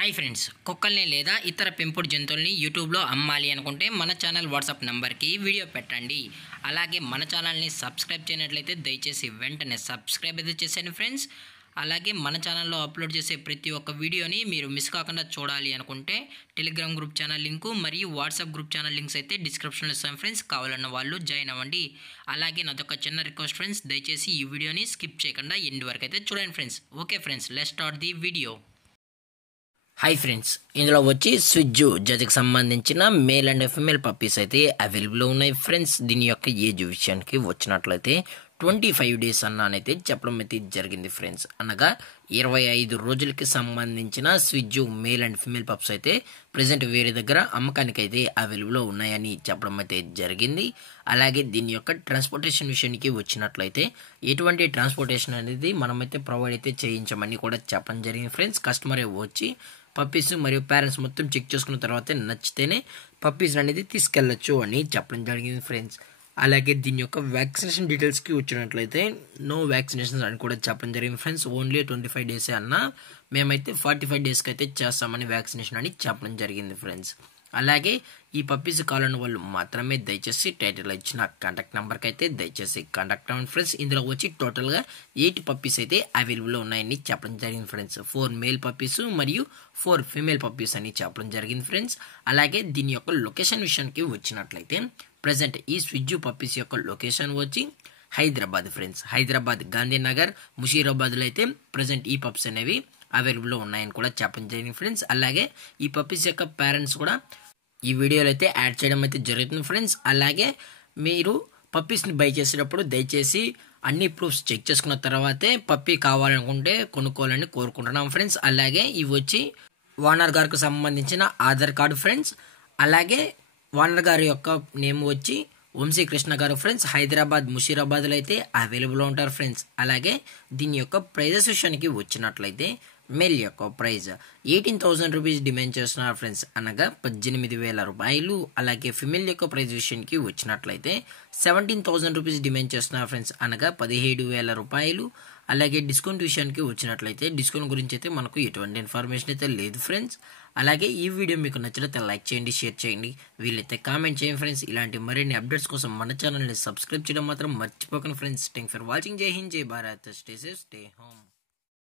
Hi friends, కుక్కల్ని లేదా ఇతర పెంపుడు జంతువుల్ని యూట్యూబ్లో అమ్మాలి అనుకుంటే మన ఛానల్ వాట్సాప్ నెంబర్కి వీడియో పెట్టండి. అలాగే మన ఛానల్ని సబ్స్క్రైబ్ చేయనట్లయితే దయచేసి వెంటనే సబ్స్క్రైబ్ అయితే చేసేయండి ఫ్రెండ్స్. అలాగే మన ఛానల్లో అప్లోడ్ చేసే ప్రతి ఒక్క వీడియోని మీరు మిస్ కాకుండా చూడాలి అనుకుంటే టెలిగ్రామ్ గ్రూప్ ఛానల్ లింకు మరియు వాట్సాప్ గ్రూప్ ఛానల్ లింక్స్ అయితే డిస్క్రిప్షన్లో ఇస్తాను ఫ్రెండ్స్. కావాలన్న వాళ్ళు జాయిన్ అవ్వండి. అలాగే నాదొక చిన్న రిక్వెస్ట్ ఫ్రెండ్స్, దయచేసి ఈ వీడియోని స్కిప్ చేయకుండా ఎండ్ వరకు అయితే చూడండి friends. Okay friends, let's start the video. Hi friends, ఇందులో వచ్చి స్విజ్జు జతకి సంబంధించిన మేల్ అండ్ ఫీమేల్ పప్పీస్ అయితే అవైలబుల్లో ఉన్నాయి ఫ్రెండ్స్. దీని యొక్క ఏజ్ విషయానికి వచ్చినట్లయితే 25 డేస్ అన్నానైతే చెప్పడం అయితే జరిగింది ఫ్రెండ్స్. అనగా 25 రోజులకి సంబంధించిన స్విజ్జు మేల్ అండ్ ఫీమేల్ పప్స్ అయితే ప్రజెంట్ వేరే దగ్గర అమ్మకానికి అయితే అవైలబుల్లో ఉన్నాయని చెప్పడం అయితే జరిగింది. అలాగే దీని యొక్క ట్రాన్స్పోర్టేషన్ విషయానికి వచ్చినట్లయితే ఎటువంటి ట్రాన్స్పోర్టేషన్ అనేది మనమైతే ప్రొవైడ్ అయితే చేయించమని కూడా చెప్పడం జరిగింది ఫ్రెండ్స్. కస్టమర్ వచ్చి పప్పీస్ మరియు పేరెంట్స్ మొత్తం చెక్ చేసుకున్న తర్వాత నచ్చితేనే పప్పీస్ అనేది తీసుకెళ్ళచ్చు అని చెప్పడం జరిగింది ఫ్రెండ్స్. అలాగే దీని యొక్క వ్యాక్సినేషన్ డీటెయిల్స్కి వచ్చినట్లయితే నో వ్యాక్సినేషన్స్ అని కూడా చెప్పడం జరిగింది ఫ్రెండ్స్. ఓన్లీ 25 డేసే అన్న మేమైతే 45 డేస్కి అయితే చేస్తామని వ్యాక్సినేషన్ అని చెప్పడం జరిగింది ఫ్రెండ్స్. అలాగే ఈ పప్పీస్ కావాలని వాళ్ళు మాత్రమే దయచేసి టైటిల్ ఇచ్చిన కాంటాక్ట్ నెంబర్కి అయితే దయచేసి కాంటాక్ట్ అవ్వండి ఫ్రెండ్స్. ఇందులో వచ్చి టోటల్గా 8 పప్పీస్ అయితే అవైలబుల్లో ఉన్నాయని చెప్పడం జరిగింది ఫ్రెండ్స్. 4 మేల్ పప్పీస్ మరియు 4 ఫీమేల్ పప్పీస్ అని చెప్పడం జరిగింది ఫ్రెండ్స్. అలాగే దీని యొక్క లొకేషన్ విషయానికి వచ్చినట్లయితే ప్రజెంట్ ఈ స్విజ్జు పప్పీస్ యొక్క లొకేషన్ వచ్చి హైదరాబాద్ ఫ్రెండ్స్. హైదరాబాద్ గాంధీనగర్ ముషీరాబాద్లో అయితే ప్రజెంట్ ఈ పప్స్ అనేవి అవైలబుల్లో ఉన్నాయని కూడా చెప్పడం జరిగింది ఫ్రెండ్స్. అలాగే ఈ పప్పీస్ యొక్క పేరెంట్స్ కూడా ఈ వీడియోలో అయితే యాడ్ చేయడం అయితే జరుగుతుంది ఫ్రెండ్స్. అలాగే మీరు పప్పీస్ని బై చేసేటప్పుడు దయచేసి అన్ని ప్రూఫ్స్ చెక్ చేసుకున్న తర్వాతే పప్పీ కావాలనుకుంటే కొనుక్కోవాలని కోరుకుంటున్నాం ఫ్రెండ్స్. అలాగే ఇవి వచ్చి ఓనర్ గారికి సంబంధించిన ఆధార్ కార్డు ఫ్రెండ్స్. అలాగే ఓనర్ గారి యొక్క నేమ్ వచ్చి వంశీకృష్ణ గారు ఫ్రెండ్స్. హైదరాబాద్ ముషీరాబాద్లో అయితే అవైలబుల్లో ఉంటారు ఫ్రెండ్స్. అలాగే దీని యొక్క ప్రైజెస్ విషయానికి వచ్చినట్లయితే మేల్ యొక్క ప్రైజ్ 18,000 రూపీస్ డిమాండ్ చేస్తున్నారు ఫ్రెండ్స్, అనగా 18,000 రూపాయలు. అలాగే ఫిమేల్ యొక్క ప్రైజ్ విషయానికి వచ్చినట్లయితే 17,000 రూపీస్ డిమాండ్ చేస్తున్నారు ఫ్రెండ్స్, అనగా 17,000 రూపాయలు. అలాగే డిస్కౌంట్ విషయానికి వచ్చినట్లయితే డిస్కౌంట్ గురించి అయితే మనకు ఎటువంటి ఇన్ఫర్మేషన్ అయితే లేదు ఫ్రెండ్స్. అలాగే ఈ వీడియో మీకు నచ్చినట్లయితే లైక్ చేయండి, షేర్ చేయండి, వీలైతే కామెంట్ చేయండి ఫ్రెండ్స్. ఇలాంటి మరిన్ని అప్డేట్స్ కోసం మన ఛానల్ని సబ్స్క్రైబ్ చేయడం మాత్రం మర్చిపోకండి ఫ్రెండ్స్. Thank for watching. జై హింద్, జై Bharat, stay safe, stay home.